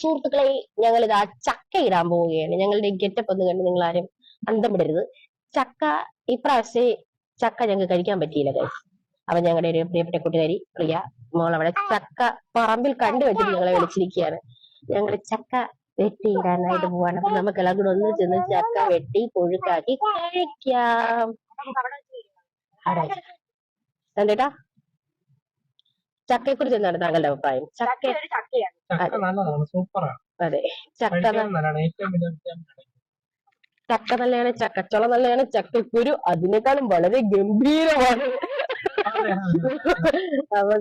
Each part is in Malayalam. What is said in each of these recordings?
സുഹൃത്തുക്കളെ, ഞങ്ങൾ ഇതാ ചക്ക ഇടാൻ പോവുകയാണ്. ഞങ്ങളുടെ ഗെറ്റപ്പ് ഒന്ന് കണ്ട് നിങ്ങൾ ആരും അന്തം വിടരുത്. ചക്ക ഇപ്രാവശ്യം ചക്ക ഞങ്ങൾക്ക് കഴിക്കാൻ പറ്റിയില്ല ഗൈസ്. അപ്പൊ ഞങ്ങളുടെ ഒരു പ്രിയപ്പെട്ട കൂട്ടുകാരി പ്രിയ മോൾ അവിടെ ചക്ക പറമ്പിൽ കണ്ടുവെച്ചിട്ട് ഞങ്ങളെ വിളിച്ചിരിക്കുകയാണ്. ഞങ്ങൾ ചക്ക വെട്ടിയിടാനായിട്ട് പോവാണ്. അപ്പൊ നമുക്ക് എല്ലാം കൂടെ ഒന്ന് ചെന്ന് ചക്ക വെട്ടി പുഴുക്കാക്കി കഴിക്കാം. എന്തേട്ടാ ചക്കയെ കുറിച്ച് എന്താണ് താങ്കളുടെ അഭിപ്രായം? ചക്ക അതെ, ചക്ക നല്ലതാണ്, ചക്കച്ചുള നല്ലതാണ്, ചക്കക്കുരു അതിനേക്കാളും വളരെ ഗംഭീരമാണ്. അപ്പൊ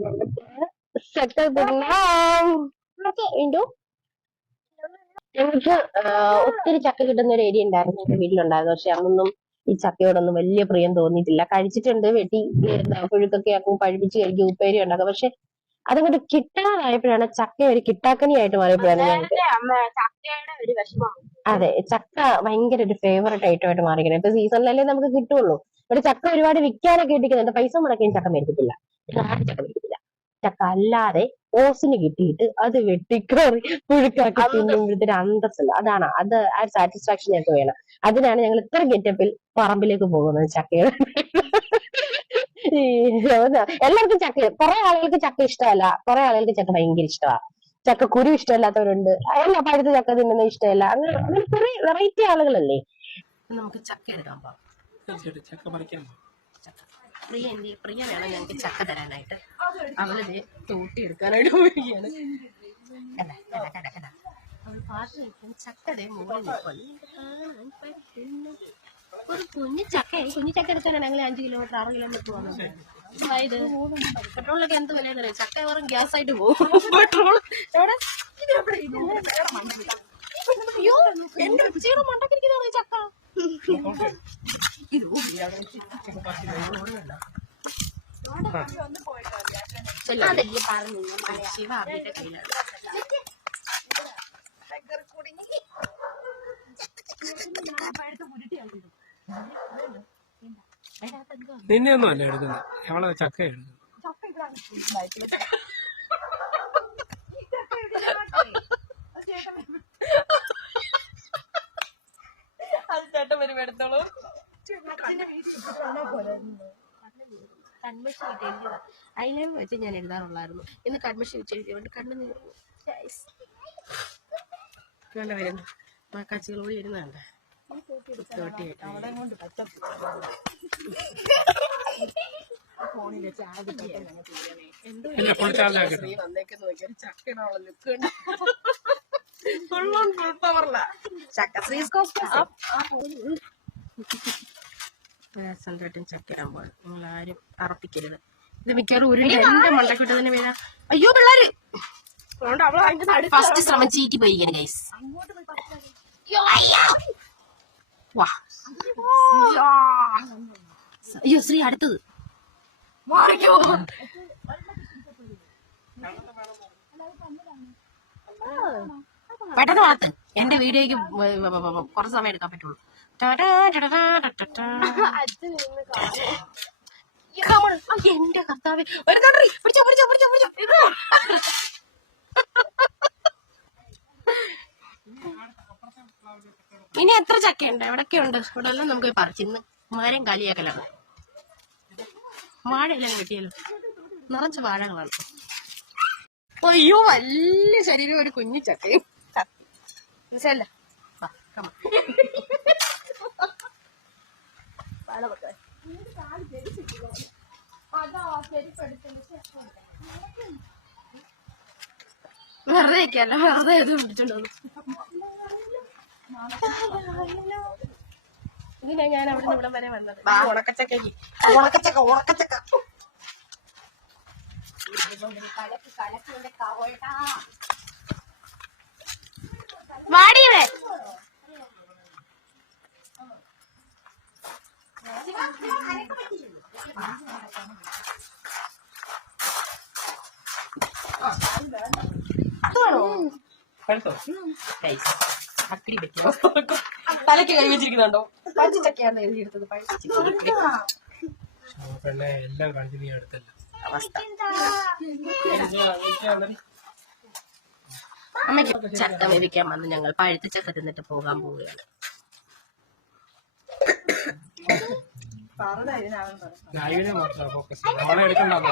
ചക്ക തിന്നാം. ഞങ്ങൾക്ക് ഒത്തിരി ചക്ക കിട്ടുന്ന ഒരു ഏരിയ ഉണ്ടായിരുന്നു എന്റെ വീട്ടിലുണ്ടായിരുന്നു. പക്ഷെ അന്നൊന്നും ഈ ചക്കയോടൊന്നും വലിയ പ്രിയം തോന്നിയിട്ടില്ല. കഴിച്ചിട്ടുണ്ട്, വെട്ടി പുഴുക്കൊക്കെ ആക്കും, പഴിപ്പിച്ച് കഴിക്കും, ഉപ്പേരി ഉണ്ടാക്കും. പക്ഷെ അതുകൊണ്ട് കിട്ടാതായപ്പോഴാണ് ചക്ക ഒരു കിട്ടാക്കനിയായിട്ട് മാറിയപ്പോഴാണ് ഞങ്ങൾക്ക് അതെ ചക്ക ഭയങ്കര ഒരു ഫേവറേറ്റ് ഐറ്റം ആയിട്ട് മാറിയിരിക്കുന്നത്. ഇപ്പൊ സീസണിലല്ലേ നമുക്ക് കിട്ടുള്ളൂ. ഇവിടെ ചക്ക ഒരുപാട് വിൽക്കാനൊക്കെ കിട്ടിക്കുന്നുണ്ട്. പൈസ മുടക്കിയും ചക്ക മേടിക്കത്തില്ല, ചക്ക മേടിക്കത്തില്ല. ചക്ക അല്ലാതെ ഓസിന് കിട്ടിയിട്ട് അത് വെട്ടിക്കറി പുഴുക്കാക്കി തിന്നുമ്പോഴത്തേക്ക് അന്തസ്സുണ്ട്. അതാണ് അത് ആ സാറ്റിസ്ഫാക്ഷൻ ഞങ്ങൾക്ക് വേണം. അതിനാണ് ഞങ്ങൾ ഇത്ര ഗെറ്റപ്പിൽ പറമ്പിലേക്ക് പോകുന്നത് ചക്കയുടെ. എല്ലാവർക്കും ചക്ക, കുറെ ആളുകൾക്ക് ചക്ക ഇഷ്ടമല്ല, കുറെ ആളുകൾക്ക് ചക്ക ഭയങ്കര ഇഷ്ടമാണ്. ചക്ക കുരു ഇഷ്ടമല്ലാത്തവരുണ്ട്, എല്ലാ പഴുത്ത ചക്ക തിന്നുന്നത് ഇഷ്ടമല്ല. അങ്ങനെ കുറെ വെറൈറ്റി ആളുകളല്ലേ. നമുക്ക് ചക്ക എടുക്കാൻ പോകാം. പ്രിയ വേണം ഞങ്ങൾക്ക് ചക്ക തരാനായിട്ട്. അവളത് തൂട്ടിയെടുക്കാനായിട്ട് പോവുകയാണ്. അവൾ പാട്ട് കഴിക്കും. ചക്കയുടെ മുകളിൽ ഒരു കുഞ്ഞു ചക്ക എടുക്കാനാണ് ഞങ്ങൾ 5 കിലോമീറ്റർ 6 കിലോമീറ്റർ പോകുന്നത്. അതായത് പെട്രോളിലൊക്കെ എന്ത് വിലയെന്ന് ചക്ക വെറും ഗ്യാസ് ആയിട്ട് പോകും. പെട്രോൾ എന്റെ ഉച്ചയുടെ മണ്ടക്കിരിക്കുന്നതാണ് ചക്ക. നിന്നെയൊന്നും അല്ല എടുക്കുന്നത്, അവളെ ചക്ക എടുക്കുന്നത്. അത് ചേട്ടൻ വരും എടുത്തോളൂ. കൺമഷി കിട്ടിയ അതിലേം വെച്ച് ഞാൻ എഴുതാറുള്ളായിരുന്നു. ഇന്ന് കൺമഷി വെച്ച് എഴുതിയോണ്ട് കണ്ണു നീറുന്നു. നല്ല വരുന്നു കച്ചികൾ കൂടി വരുന്നുണ്ട്. ഫോണിൽ വെച്ച് സ്വന്തമായിട്ടും ചക്കയിടാൻ പോകണം. നിങ്ങൾ ആരും അറപ്പിക്കരുത്. ഇത് മിക്കവാറും ഒരു എന്റെ മണ്ടക്കിട്ട് തന്നെ വീഴാം. അയ്യോ പിള്ളേര് ഫസ്റ്റ് ശ്രമം ചീറ്റി പോയിരിക്കണം ഗൈസ്. അയ്യോ ശ്രീ അടുത്തത് പെട്ടെന്ന് വളർത്ത്. എന്റെ വീഡിയോക്ക് കുറച്ച് സമയം എടുക്കാൻ പറ്റുള്ളൂ. എന്റെ കർത്താവ് ഇനി എത്ര ചക്കയുണ്ട്? എവിടൊക്കെയുണ്ട്? ഇവിടെ എല്ലാം നമുക്ക് പറിച്ചിന്ന് മരം കാലിയാക്കലാണ്. വാഴയെല്ലാം കിട്ടിയല്ലോ, നിറച്ച് വാഴകളാണ്. അയ്യോ വലിയ ശരീരം ഒരു കുഞ്ഞു ചക്കയും. മനസ്സിലല്ല വെറുതെ വെക്കല്ല, വെറുതെ ഇത് പിടിച്ചിട്ടുണ്ടോ? ഇതിനാ ഞാൻ അവിടെ നിന്ന് ഇവിടം വരെ വന്നത്. ഉണക്കച്ചക്കയ്ക്ക് ഉണക്കച്ചക്ക വാടിയേ തലയ്ക്ക് കൈ വെച്ചിരിക്കുന്നുണ്ടോ? പച്ചച്ചക്കയാണ് എഴുതിയെടുത്തത്. എല്ലാം കണ്ടു നീ അടുത്തല്ല. അമ്മയ്ക്ക് ചക്ക വേവിക്കാൻ വന്ന് ഞങ്ങൾ പഴുത്ത ചക്ക തിന്നിട്ട് പോകാൻ പോവുകയാണ്. നായികനെ മാത്രം ഫോക്കസ് ചെയ്യും. അവളെ എടുക്കണ്ടെന്ന്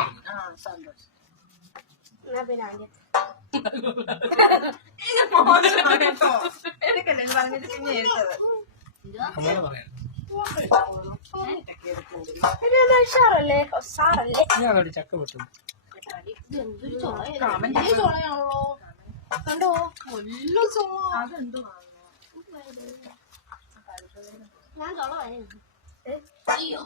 അമ്മ പറയാം. ഞാൻ അവിടെ ചക്ക വിട്ടു. കണ്ടോ അയ്യോ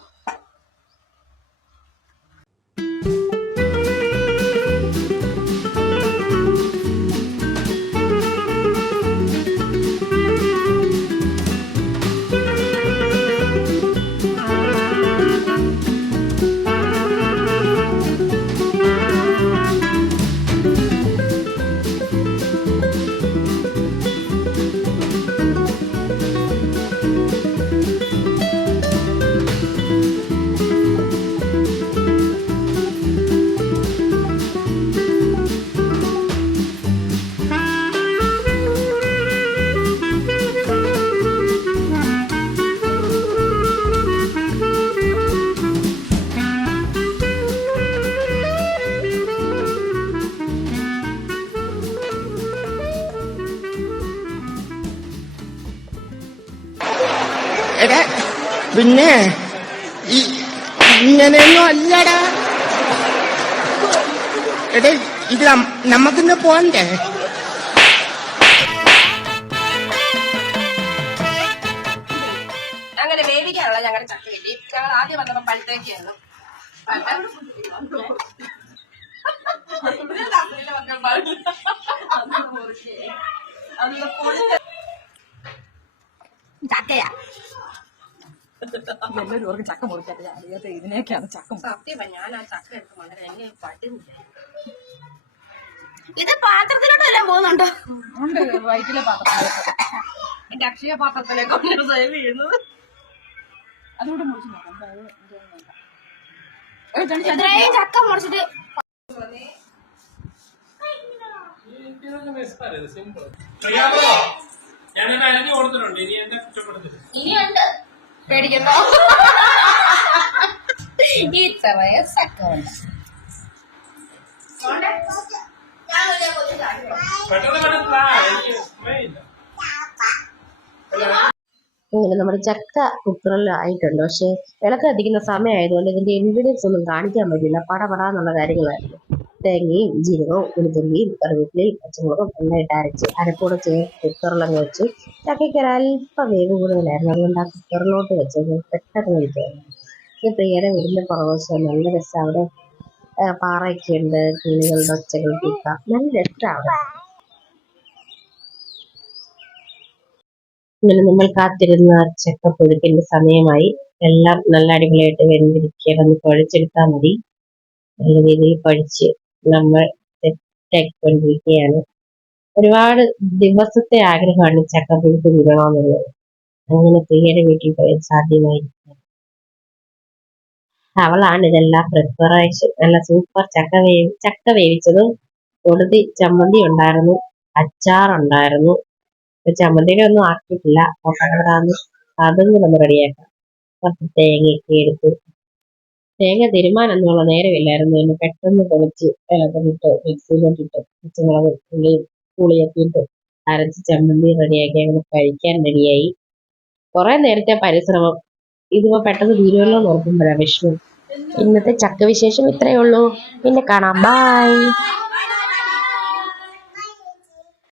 എടാ പിന്നെ ഇങ്ങനെയൊന്നും അല്ലടാ. എടാ ഇത് നമുക്കിന്ന് പോണ്ടേ? അങ്ങനെ വേവിക്കാനുള്ള ഞങ്ങളുടെ ചക്ക കിട്ടി. ഞങ്ങൾ ആദ്യം വന്നപ്പോ പഴുത്തേക്കായിരുന്നു. ചക്കയാ എല്ലാവരും ഓർക്ക് ചക്ക മുറിക്കാത്ത അറിയാത്ത ഇതിനൊക്കെയാണ് ചക്ക. സത്യമാ ഞാൻ ആ ചക്ക എടുത്ത് വളരെ എന്നെ പറ്റുന്നില്ല. ഇത് പാത്രത്തിലോട്ടെല്ലാം പോകുന്നുണ്ടോ? ഉണ്ട് വയറ്റിലെ പാത്രത്തിലേക്ക്. എന്റെ അക്ഷയ പാത്രത്തിലേക്ക് സേവ് ചെയ്യുന്നത്. അതുകൂടെ മുറിച്ച് നോക്കാം. ചക്ക മുറിച്ചിട്ട് ഞാനെന്നെ അരഞ്ഞു കൊടുത്തിട്ടുണ്ട്. ഇനി എന്നെ കുറ്റപ്പെടുത്തില്ല. ഇനിയുണ്ട് പേടിക്കുന്നോ? ഈ ചെറിയ ചക്ക ഉണ്ട്. പെട്ടെന്ന് പെട്ടെന്ന് എനിക്ക് സമയമില്ല. ഇങ്ങനെ നമ്മുടെ ചക്ക കുക്കറിൽ ആയിട്ടുണ്ട്. പക്ഷെ വിളക്ക് കത്തിക്കുന്ന സമയമായതുകൊണ്ട് ഇതിന്റെ ഇൻഗ്രീഡിയൻസ് ഒന്നും കാണിക്കാൻ പറ്റില്ല. പടപടാന്നുള്ള കാര്യങ്ങളായിരുന്നു. തേങ്ങയും ജീരകവും വെളുത്തുള്ളിയും കറിവേപ്പിലയും പച്ചമുളകും എല്ലാം ഇട്ട് അരപ്പോടെ ചേർത്ത് കുക്കറിലങ്ങ് വെച്ച് ചക്കയ്ക്ക് ഒരല്പം വേവ് കൂടുതലായിരുന്നു. അതുകൊണ്ട് ആ കുക്കറിലോട്ട് വെച്ച് പെട്ടെന്ന് കഴിക്കായിരുന്നു. ഇത് പ്രിയയുടെ വീടിന്റെ പുറകുവശം നല്ല രസം. അവിടെ പാറയൊക്കെ ഉണ്ട്, കിളികളുടെ ഒച്ചകൾ കേൾക്കാം. നല്ല രസമാണ്. ഇങ്ങനെ നമ്മൾ കാത്തിരുന്ന ചക്കപ്പുഴുക്കിന്റെ സമയമായി. എല്ലാം നല്ല അടിപൊളിയായിട്ട് വെന്തിരിക്കുകയാണ്. കുഴച്ചെടുത്താൽ മതി. നല്ല രീതിയിൽ പഠിച്ച് നമ്മൾ സെറ്റാക്കിക്കൊണ്ടിരിക്കുകയാണ്. ഒരുപാട് ദിവസത്തെ ആഗ്രഹമാണ് ചക്കപ്പുഴുക്ക് തിന്നണമെന്നുള്ളത്. അങ്ങനെ പ്രിയയുടെ വീട്ടിൽ പോയാൽ സാധ്യമായിരിക്കും. അവളാണ് ഇതെല്ലാം പ്രിപ്പറേഷൻ. നല്ല സൂപ്പർ ചക്ക വേവിച്ചതും കൊടുതി ചമ്മന്തി ഉണ്ടായിരുന്നു, അച്ചാറുണ്ടായിരുന്നു. ചമ്മന്തിയുടെ ഒന്നും ആക്കിയിട്ടില്ല. അതൊന്നും നമ്മൾ റെഡിയാക്കാം. കുറച്ച് തേങ്ങയൊക്കെ എടുത്ത് തേങ്ങ തിരുമാനൊന്നുള്ള നേരമില്ലായിരുന്നു. പിന്നെ പെട്ടെന്ന് പൊളിച്ച് ഇട്ട് മിക്സിയിലോട്ടിട്ട് പച്ചമുളക് ഉള്ളിയും പുളിയൊക്കെ ഇട്ട് അരച്ച് ചമ്മന്തി റെഡിയാക്കി അങ്ങനെ കഴിക്കാൻ റെഡിയായി. കുറെ നേരത്തെ പരിശ്രമം. ഇതിപ്പോ പെട്ടെന്ന് തീരുമല്ലോ എന്ന് ഓർക്കുമ്പോഴാണ് വിഷമം. ഇന്നത്തെ ചക്ക വിശേഷം ഇത്രയേ ഉള്ളൂ. പിന്നെ കാണാം. ബൈ.